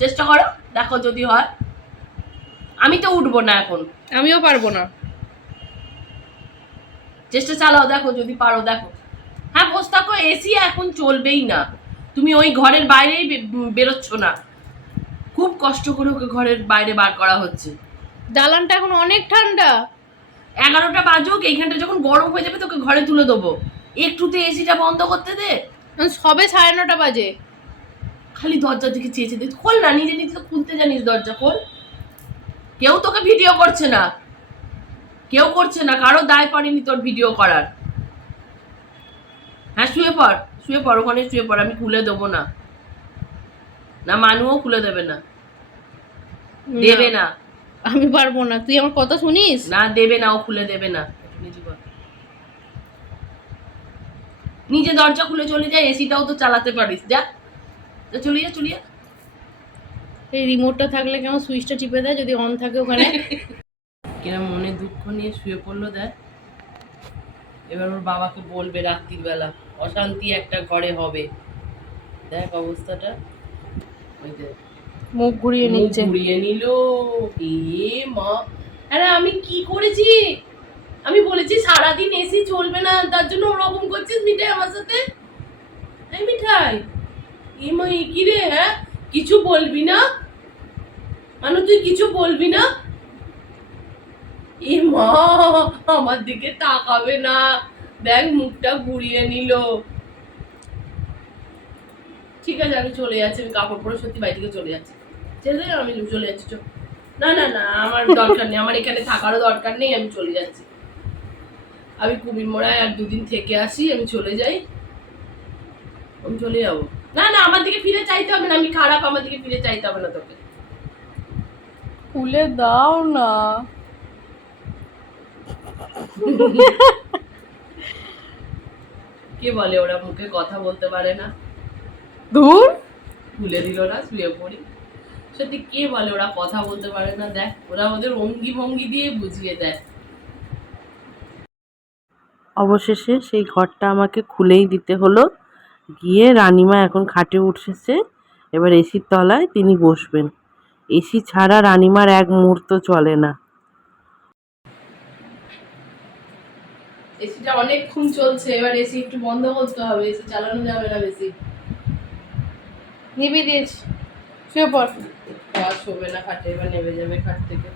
চেষ্টা করো, দেখো যদি হয়। আমি তো উঠবো না এখন, আমিও পারবো না। চেষ্টা চালাও, দেখো যদি পারো, দেখো। হ্যাঁ বসে থাকো, এসি এখন চলবেই না, তুমি ওই ঘরের বাইরেই বেরোচ্ছ না, খুব কষ্ট করে ওকে ঘরের বাইরে বার করা হচ্ছে। দালানটা এখন অনেক ঠান্ডা। 11টা বাজুক, এইখানটা যখন গরম হয়ে যাবে তোকে ঘরে তুলে দেবো, একটুতে এসিটা বন্ধ করতে দে। সবে 9:30 বাজে। খালি দরজার দিকে চেয়েছে, দে খোল না, নিজে নিজে তো খুলতে জানিস, দরজা খোল। কেউ তোকে ভিডিও করছে না, কেউ করছে না, কারো দায় পড়েনি তোর ভিডিও করার। হ্যাঁ শুয়ে পড়, শুয়ে পড়, ওখানে শুয়ে পড়, আমি খুলে দেবো না, না মানুও খুলে দেবে না, দেবে না, আমি পারবো না, তুই আমার কথা শুনিস না দেবে না, ও খুলে দেবে না। নিজে দরজা খুলে চলে যায়, এসিটাও তো চালাতে পারিস, যা চলে যা, চলে যা। এই রিমোটটা থাকলে কেমন সুইচটা টিপে দেয় যদি অন থাকে ওখানে। কিনা মনে দুঃখ নিয়ে শুয়ে পড়লো, দেখ এবার ওর বাবাকে বলবে রাত্রির বেলা, অশান্তি একটা ঘরে হবে, দেখ অবস্থাটা, ওই দেখ মুখ ঘুরিয়ে নিচ্ছে। ঘুরিয়ে নিল। এ মা, আরে আমি কি করেছি? আমি বলেছি সারাদিন এসি চলবে না, তার জন্য ওরকম করছিস মিঠাই আমার সাথে? এই মিঠাই, এ মা এ কি রে? হ্যাঁ কিছু বলবি না মানু, তুই কিছু বলবি না? এ মা, আমার দিকে তাকাবে না, দেখ মুখটা ঘুরিয়ে নিল। ঠিক আছে আমি চলে যাচ্ছি, আমি কাপড় পরে সত্যি বাড়ি থেকে চলে যাচ্ছি, আমি চলে যাচ্ছি। না না না, আমার দরকার নেই, আমার এখানে থাকারও দরকার নেই, আমি চলে যাচ্ছি। আমি কুমির মোড়ায় আর 2 দিন থেকে আসি, আমি চলে যাই, আমি চলে যাবো। না না, আমার দিকে ফিরে চাইতে হবে না, আমি খারাপ, আমার দিকে ফিরে চাইতে হবে না তোকে। খুলে দাও না। কে বলে ওরা মুখে কথা বলতে পারে না? দূর। খুলে দিল না, শুয়ে পড়ি। সত্যি কে বলে ওরা কথা বলতে পারে না? দেখ ওরা ওদের অঙ্গি ভঙ্গি দিয়ে বুঝিয়ে দেয়। অবশেষে সেই ঘরটা আমাকে খুলেই দিতে হলো। গিয়ে রানিমা এখন খাটে উঠেছে, এবার এসির তলায় তিনি বসবেন। এসি ছাড়া রানিমার এক মুহূর্ত চলে না। এসিটা অনেকক্ষণ চলছে, এবার এসি একটু বন্ধ করতে হবে, এসি চালানো যাবে না বেশি। নিবি দিয়েছি, শুয়ে পড়। আর শোবে না খাটে, এবার নেমে যাবে খাট থেকে।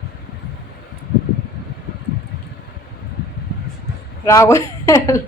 রাগ হয়ে গেল।